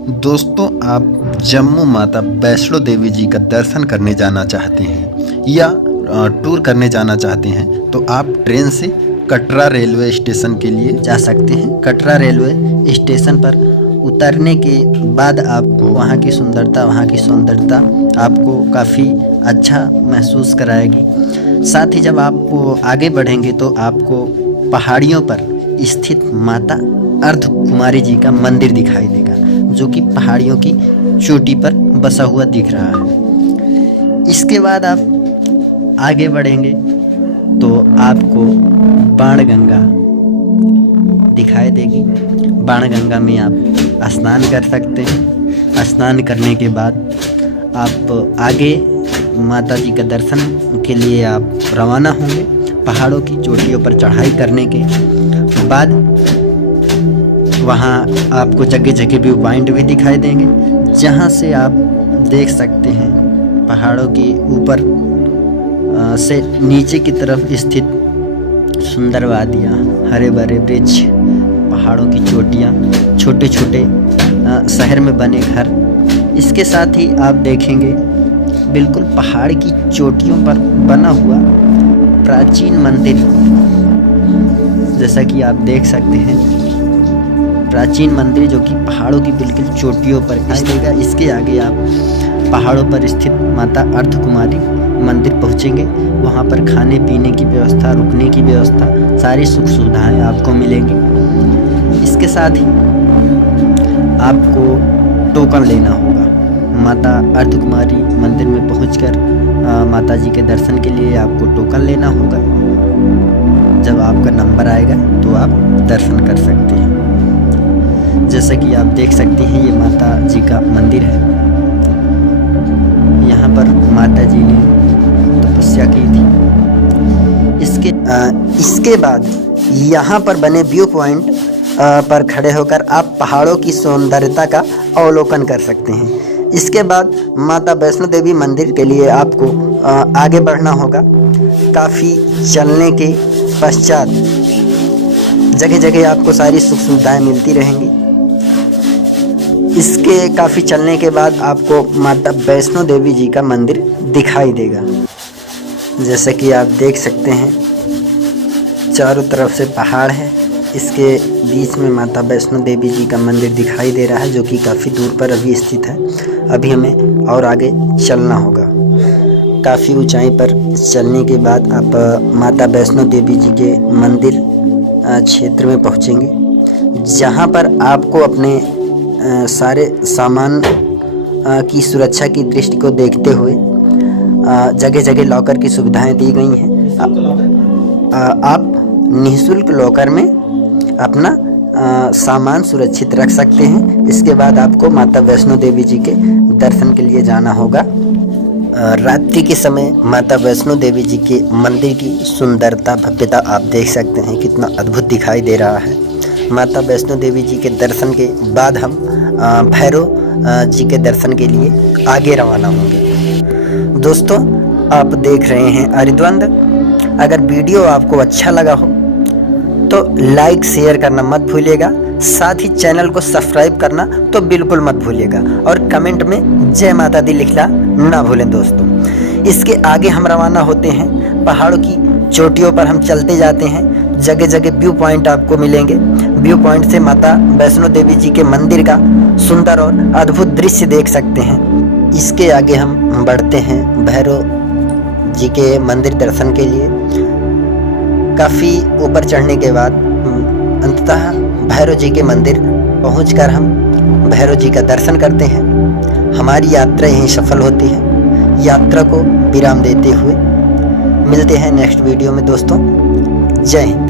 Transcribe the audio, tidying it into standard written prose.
दोस्तों, आप जम्मू माता वैष्णो देवी जी का दर्शन करने जाना चाहते हैं या टूर करने जाना चाहते हैं तो आप ट्रेन से कटरा रेलवे स्टेशन के लिए जा सकते हैं। कटरा रेलवे स्टेशन पर उतरने के बाद आपको वहाँ की सुंदरता, वहाँ की सौंदर्यता आपको काफ़ी अच्छा महसूस कराएगी। साथ ही जब आप आगे बढ़ेंगे तो आपको पहाड़ियों पर स्थित माता अर्धकुमारी जी का मंदिर दिखाई देगा, जो कि पहाड़ियों की चोटी पर बसा हुआ दिख रहा है। इसके बाद आप आगे बढ़ेंगे तो आपको बाणगंगा दिखाई देगी। बाणगंगा में आप स्नान कर सकते हैं। स्नान करने के बाद आप आगे माता जी का दर्शन के लिए आप रवाना होंगे। पहाड़ों की चोटियों पर चढ़ाई करने के बाद वहाँ आपको जगह जगह व्यू पॉइंट भी दिखाई देंगे, जहाँ से आप देख सकते हैं पहाड़ों के ऊपर से नीचे की तरफ स्थित सुंदर वादियाँ, हरे भरे वृक्ष, पहाड़ों की चोटियाँ, छोटे छोटे शहर में बने घर। इसके साथ ही आप देखेंगे बिल्कुल पहाड़ की चोटियों पर बना हुआ प्राचीन मंदिर, जैसा कि आप देख सकते हैं प्राचीन मंदिर जो कि पहाड़ों की बिल्कुल चोटियों पर स्थित है। इसके आगे आप पहाड़ों पर स्थित माता अर्धकुमारी मंदिर पहुंचेंगे। वहां पर खाने पीने की व्यवस्था, रुकने की व्यवस्था, सारी सुख सुविधाएं आपको मिलेंगी। इसके साथ ही आपको टोकन लेना होगा। माता अर्धकुमारी मंदिर में पहुंचकर माता जी के दर्शन के लिए आपको टोकन लेना होगा। जब आपका नंबर आएगा तो आप दर्शन कर सकते हैं। जैसा कि आप देख सकते हैं ये माता जी का मंदिर है। यहाँ पर माता जी ने तपस्या की थी। इसके बाद यहाँ पर बने व्यू पॉइंट पर खड़े होकर आप पहाड़ों की सौंदर्यता का अवलोकन कर सकते हैं। इसके बाद माता वैष्णो देवी मंदिर के लिए आपको आगे बढ़ना होगा। काफ़ी चलने के पश्चात जगह जगह आपको सारी सुख सुविधाएँ मिलती रहेंगी। इसके काफ़ी चलने के बाद आपको माता वैष्णो देवी जी का मंदिर दिखाई देगा। जैसे कि आप देख सकते हैं चारों तरफ से पहाड़ है। इसके बीच में माता वैष्णो देवी जी का मंदिर दिखाई दे रहा है, जो कि काफ़ी दूर पर अभी स्थित है। अभी हमें और आगे चलना होगा। काफ़ी ऊंचाई पर चलने के बाद आप माता वैष्णो देवी जी के मंदिर क्षेत्र में पहुंचेंगे, जहां पर आपको अपने सारे सामान की सुरक्षा की दृष्टि को देखते हुए जगह जगह लॉकर की सुविधाएं दी गई हैं। आप निःशुल्क लॉकर में अपना सामान सुरक्षित रख सकते हैं। इसके बाद आपको माता वैष्णो देवी जी के दर्शन के लिए जाना होगा। रात्रि के समय माता वैष्णो देवी जी के मंदिर की सुंदरता, भव्यता आप देख सकते हैं, कितना अद्भुत दिखाई दे रहा है। माता वैष्णो देवी जी के दर्शन के बाद हम भैरव जी के दर्शन के लिए आगे रवाना होंगे। दोस्तों, आप देख रहे हैं अरिद्वंद। अगर वीडियो आपको अच्छा लगा हो तो लाइक शेयर करना मत भूलिएगा। साथ ही चैनल को सब्सक्राइब करना तो बिल्कुल मत भूलिएगा, और कमेंट में जय माता दी लिखना ना भूलें दोस्तों। इसके आगे हम रवाना होते हैं। पहाड़ों की चोटियों पर हम चलते जाते हैं। जगह जगह व्यू पॉइंट आपको मिलेंगे। व्यू पॉइंट से माता वैष्णो देवी जी के मंदिर का सुंदर और अद्भुत दृश्य देख सकते हैं। इसके आगे हम बढ़ते हैं भैरव जी के मंदिर दर्शन के लिए। काफ़ी ऊपर चढ़ने के बाद अंततः भैरव जी के मंदिर पहुंचकर हम भैरव जी का दर्शन करते हैं। हमारी यात्रा यहीं सफल होती है। यात्रा को विराम देते हुए मिलते हैं नेक्स्ट वीडियो में दोस्तों। जय हिंद।